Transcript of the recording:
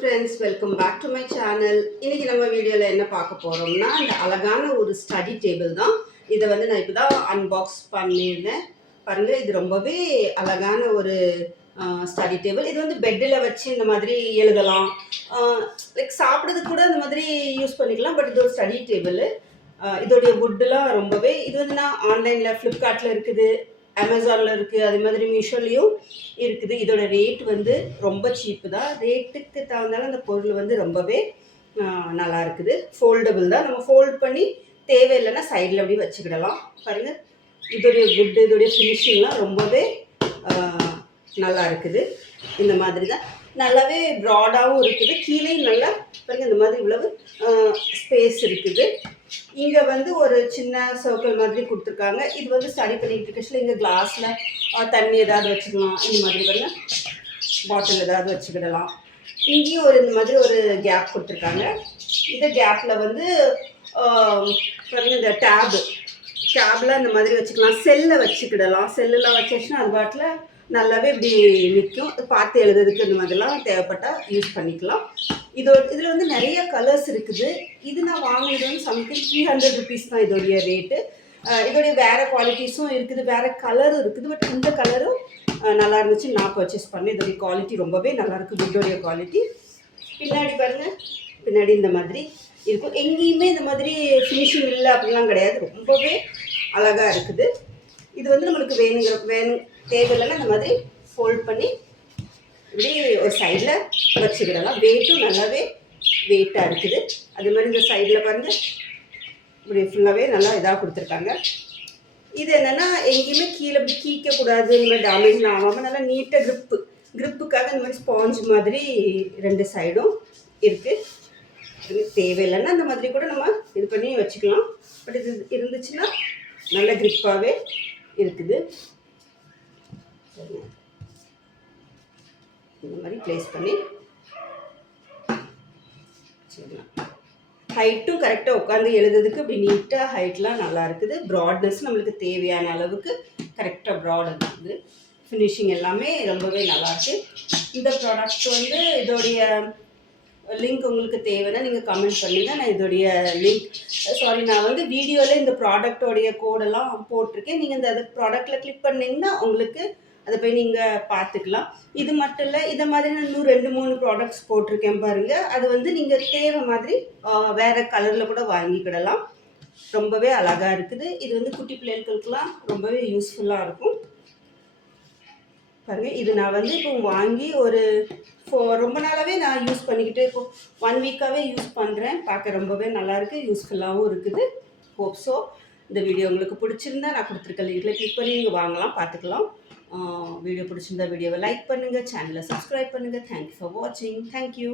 friends, welcome back to my channel. இன்னைக்கு நம்ம வீடியோல என்ன பார்க்க போறோம்னா இந்த அழகான ஒரு ஸ்டடி டேபிள் தான். இத வந்து நான் இப்பதான் அன்பாக்ஸ் பண்ணிருந்தேன். பாருங்க இது ரொம்பவே அழகான ஒரு ஸ்டடி டேபிள். இது வந்து பெட்ல வச்சு இந்த மாதிரி எழுதலாம். லைக் சாப்பிடுறதுக்கு கூட இந்த மாதிரி யூஸ் பண்ணிக்கலாம். பட் இது ஒரு ஸ்டடி டேபிள். இதோடைய வுட்லாம் ரொம்பவே இது வந்து நான் ஆன்லைன்ல Flipkartல இருக்குது, அமேசானில் இருக்குது, அதே மாதிரி மீஷோலையும் இருக்குது. இதோட ரேட் வந்து ரொம்ப சீப்பு தான். ரேட்டுக்கு தகுந்தாலும் அந்த பொருள் வந்து ரொம்பவே நல்லா இருக்குது. ஃபோல்டபுள் தான். நம்ம ஃபோல்ட் பண்ணி தேவையில்லைன்னா சைடில் அப்படியே வச்சுக்கிடலாம். பாருங்கள் இதோடைய வுட்டு, இதோடைய ஃபினிஷிங்லாம் ரொம்பவே நல்லா இருக்குது. இந்த மாதிரி தான் நல்லாவே ப்ராடாகவும் இருக்குது. கீழே நல்லா பாருங்கள் இந்த மாதிரி இவ்வளவு ஸ்பேஸ் இருக்குது. இங்கே வந்து ஒரு சின்ன சர்க்கிள் மாதிரி கொடுத்துருக்காங்க. இது வந்து ஸ்டடி பண்ணிட்டு இருக்கச்சுல இங்கே கிளாஸில் தண்ணி ஏதாவது வச்சுக்கலாம். இந்த மாதிரி பாருங்கள் பாட்டில் ஏதாவது வச்சுக்கிடலாம். இங்கேயும் ஒரு இந்த மாதிரி ஒரு கேப் கொடுத்துருக்காங்க. இந்த கேப்பில் வந்து பாருங்கள் இந்த டேபில் இந்த மாதிரி வச்சுக்கலாம். செல்லை வச்சுக்கிடலாம். செல்லில் வச்சுச்சுன்னா அது பாட்டில் நல்லாவே இப்படி நிற்கும். பார்த்து எழுதுறதுக்கு இந்த மாதிரிலாம் தேவைப்பட்டால் யூஸ் பண்ணிக்கலாம். இதில் வந்து நிறைய கலர்ஸ் இருக்குது. இது நான் வாங்கினது வந்து சம்திங் 300 rupees தான் இதோடைய ரேட்டு. இதோடைய வேறு குவாலிட்டிஸும் இருக்குது, வேறு கலரும் இருக்குது. பட் இந்த கலரும் நல்லா இருந்துச்சு, நான் பர்ச்சேஸ் பண்ணேன். இதோடைய குவாலிட்டி ரொம்பவே நல்லாயிருக்கு, இதோடைய குவாலிட்டி. பின்னாடி பாருங்கள், பின்னாடி இந்த மாதிரி இருக்கும். எங்கேயுமே இந்த மாதிரி ஃபினிஷிங் இல்லை அப்படிலாம் கிடையாது. ரொம்பவே அழகாக இருக்குது. இது வந்து நம்மளுக்கு வேணும் தேவையில்லைன்னா இந்த மாதிரி ஃபோல்ட் பண்ணி இப்படி ஒரு சைடில் வச்சுக்கிடலாம். வெயிட்டும் நல்லாவே வெயிட்டாக இருக்குது. அதே மாதிரி இந்த சைடில் பாருங்கள் இப்படி ஃபுல்லாகவே நல்லா இதாக கொடுத்துருக்காங்க. இது என்னென்னா எங்கேயுமே கீழே இப்படி கீக்கக்கூடாது, இந்த மாதிரி டேமேஜ்லாம் ஆகாமல் நல்லா நீட்டாக கிரிப்புக்காக இந்த மாதிரி ஸ்பாஞ்ச் மாதிரி ரெண்டு சைடும் இருக்குது. தேவையில்லைன்னா இந்த மாதிரி கூட நம்ம இது பண்ணி வச்சுக்கலாம். பட் இது இருந்துச்சுன்னா நல்ல கிரிப்பாகவே இருக்குது. இந்த மாதிரி ப்ளேஸ் பண்ணி வச்சுக்கலாம். ஹைட்டும் கரெக்டாக உட்காந்து எழுதுறதுக்கு இப்படி நீட்டாக ஹைட்லாம் நல்லா இருக்குது. ப்ராட்னஸ் நம்மளுக்கு தேவையான அளவுக்கு கரெக்டாக ப்ராட் இருக்குது. ஃபினிஷிங் எல்லாமே ரொம்பவே நல்லாயிருக்கு. இந்த ப்ராடக்ட் வந்து இதோடைய லிங்க் உங்களுக்கு தேவைன்னா நீங்கள் கமெண்ட் பண்ணுங்கள். நான் இதோடைய நான் வந்து வீடியோவில் இந்த ப்ராடக்டோடைய கோடெல்லாம் போட்டிருக்கேன். நீங்கள் இந்த ப்ராடக்டில் கிளிக் பண்ணிங்கன்னா உங்களுக்கு அதை போய் நீங்கள் பார்த்துக்கலாம். இது மட்டும் இல்லை, இதை மாதிரி நான் இன்னும் 2-3 ப்ராடக்ட்ஸ் போட்டிருக்கேன் பாருங்கள். அது வந்து நீங்கள் தேவை மாதிரி வேறு கலரில் கூட வாங்கிக்கிடலாம். ரொம்பவே அழகாக இருக்குது. இது வந்து குட்டி பிள்ளைகளுக்கெல்லாம் ரொம்பவே யூஸ்ஃபுல்லாக இருக்கும். பாருங்கள் இது நான் வந்து இப்போ வாங்கி ரொம்ப நாளாகவே நான் யூஸ் பண்ணிக்கிட்டு இப்போ 1 வீக்காகவே யூஸ் பண்ணுறேன். பார்க்க ரொம்பவே நல்லாயிருக்கு, யூஸ்ஃபுல்லாகவும் இருக்குது. ஹோப்ஸோ இந்த வீடியோ உங்களுக்கு பிடிச்சிருந்தா நான் கொடுத்துருக்க லிங்க்கில் கிளிக் பண்ணி நீங்கள் வாங்கலாம், பார்த்துக்கலாம். வீடியோ பிடிச்சிருந்தா வீடியோவை லைக் பண்ணுங்கள், சேனலை சப்ஸ்கிரைப் பண்ணுங்கள். தேங்க்யூ ஃபார் வாட்சிங். தேங்க்யூ.